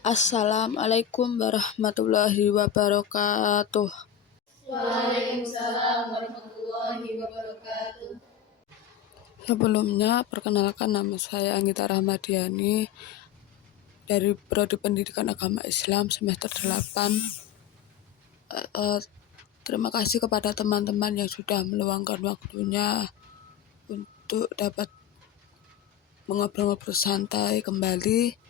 Assalamualaikum warahmatullahi wabarakatuh. Waalaikumsalam warahmatullahi wabarakatuh. Sebelumnya, perkenalkan nama saya Anggita Rahmadiani dari Prodi Pendidikan Agama Islam semester 8. Terima kasih kepada teman-teman yang sudah meluangkan waktunya untuk dapat mengobrol-ngobrol santai kembali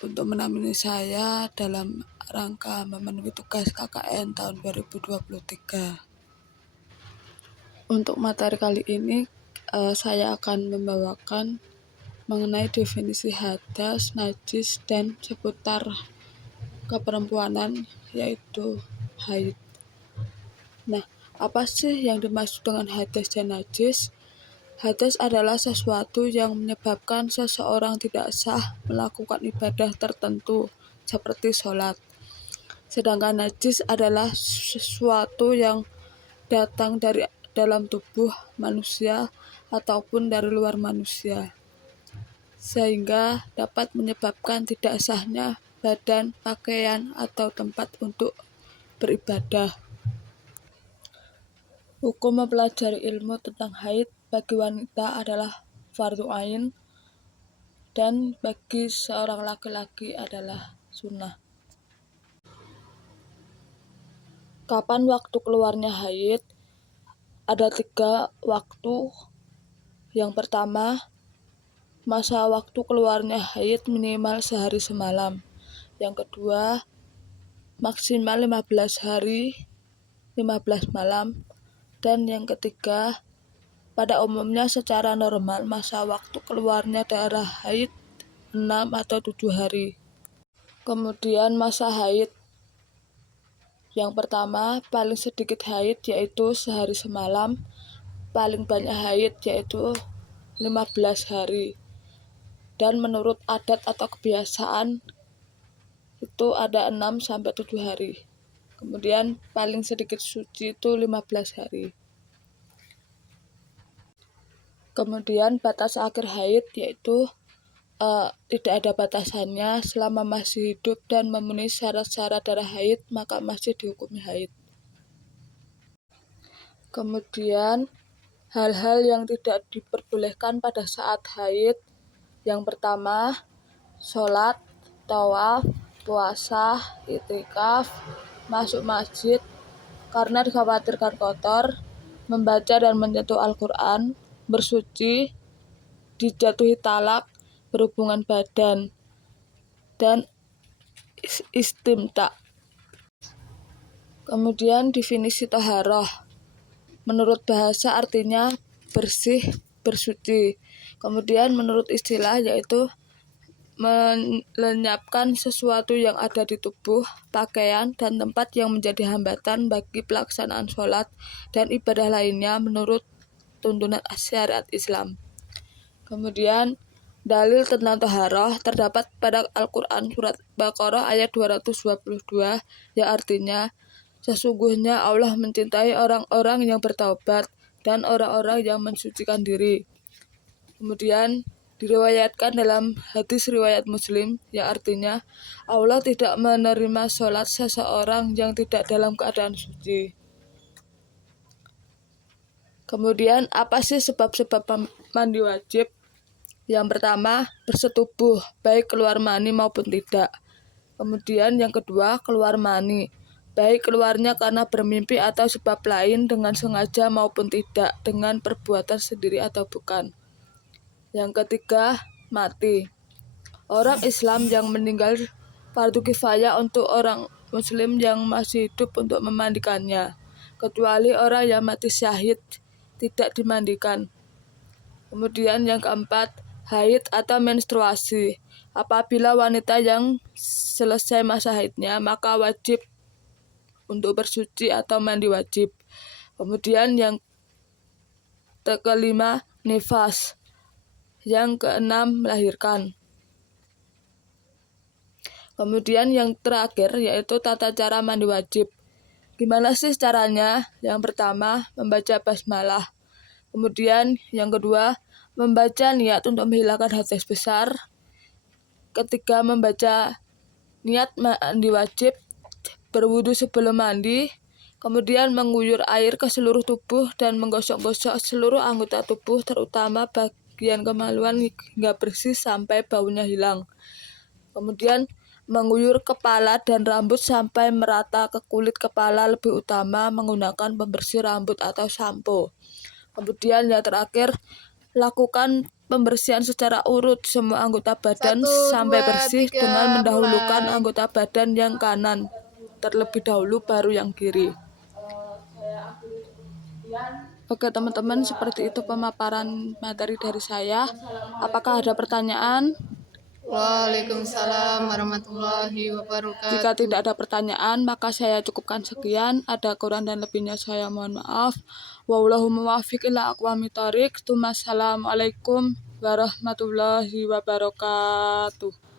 untuk menemani saya dalam rangka memenuhi tugas KKN tahun 2023. Untuk materi kali ini saya akan membawakan mengenai definisi hadas, najis, dan seputar keperempuanan, yaitu haid. Nah, apa sih yang dimaksud dengan hadas dan najis? Hadas adalah sesuatu yang menyebabkan seseorang tidak sah melakukan ibadah tertentu seperti sholat. Sedangkan najis adalah sesuatu yang datang dari dalam tubuh manusia ataupun dari luar manusia, sehingga dapat menyebabkan tidak sahnya badan, pakaian, atau tempat untuk beribadah. Hukum mempelajari ilmu tentang haid bagi wanita adalah fardhu ain dan bagi seorang laki-laki adalah sunnah. Kapan waktu keluarnya haid? Ada 3 waktu. Yang pertama, masa waktu keluarnya haid minimal sehari semalam. Yang kedua, maksimal 15 hari, 15 malam. Dan yang ketiga, pada umumnya secara normal masa waktu keluarnya darah haid 6 atau 7 hari. Kemudian masa haid yang pertama, paling sedikit haid yaitu sehari semalam, paling banyak haid yaitu 15 hari. Dan menurut adat atau kebiasaan itu ada 6 sampai 7 hari. Kemudian paling sedikit suci itu 15 hari. Kemudian batas akhir haid yaitu tidak ada batasannya, selama masih hidup dan memenuhi syarat-syarat darah haid maka masih dihukumi haid. Kemudian hal-hal yang tidak diperbolehkan pada saat haid, yang pertama sholat, tawaf, puasa, i'tikaf, masuk masjid karena dikhawatirkan kotor, membaca dan menyentuh Al-Quran, bersuci, dijatuhi talak, berhubungan badan, dan istimta. Kemudian definisi thaharah. Menurut bahasa artinya bersih, bersuci. Kemudian menurut istilah yaitu melenyapkan sesuatu yang ada di tubuh, pakaian, dan tempat yang menjadi hambatan bagi pelaksanaan sholat dan ibadah lainnya menurut tuntunan syariat Islam. Kemudian dalil tentang thaharah terdapat pada Al-Quran surat Baqarah ayat 222 yang artinya sesungguhnya Allah mencintai orang-orang yang bertaubat dan orang-orang yang mensucikan diri. Kemudian diriwayatkan dalam hadis riwayat Muslim yang artinya Allah tidak menerima sholat seseorang yang tidak dalam keadaan suci. Kemudian apa sih sebab-sebab mandi wajib? Yang pertama, bersetubuh, baik keluar mani maupun tidak. Kemudian yang kedua, keluar mani, baik keluarnya karena bermimpi atau sebab lain dengan sengaja maupun tidak, dengan perbuatan sendiri atau bukan. Yang ketiga, mati. Orang Islam yang meninggal fardu kifayah untuk orang Muslim yang masih hidup untuk memandikannya, kecuali orang yang mati syahid tidak dimandikan. Kemudian yang keempat, haid atau menstruasi. Apabila wanita yang selesai masa haidnya, maka wajib untuk bersuci atau mandi wajib. Kemudian yang kelima, nifas. Yang keenam, melahirkan. Kemudian yang terakhir yaitu tata cara mandi wajib. Gimana sih caranya? Yang pertama, membaca basmalah. Kemudian yang kedua, membaca niat untuk menghilangkan hadas besar. Ketiga, membaca niat mandi wajib, berwudu sebelum mandi, kemudian mengguyur air ke seluruh tubuh dan menggosok-gosok seluruh anggota tubuh, terutama bagian kemaluan hingga bersih sampai baunya hilang. Kemudian mengguyur kepala dan rambut sampai merata ke kulit kepala, lebih utama menggunakan pembersih rambut atau sampo. Kemudian yang terakhir, lakukan pembersihan secara urut semua anggota badan 1, sampai 2, bersih 3, dengan mendahulukan mulai. anggota badan yang kanan terlebih dahulu baru yang kiri. Oke teman-teman, seperti itu pemaparan materi dari saya. Apakah ada pertanyaan? Waalaikumsalam warahmatullahi Jika wabarakatuh. tidak ada pertanyaan, maka saya cukupkan sekian. Ada kurang dan lebihnya saya mohon maaf. Wallahu muwaffiq ila aqwamit thoriq. Assalamualaikum warahmatullahi wabarakatuh.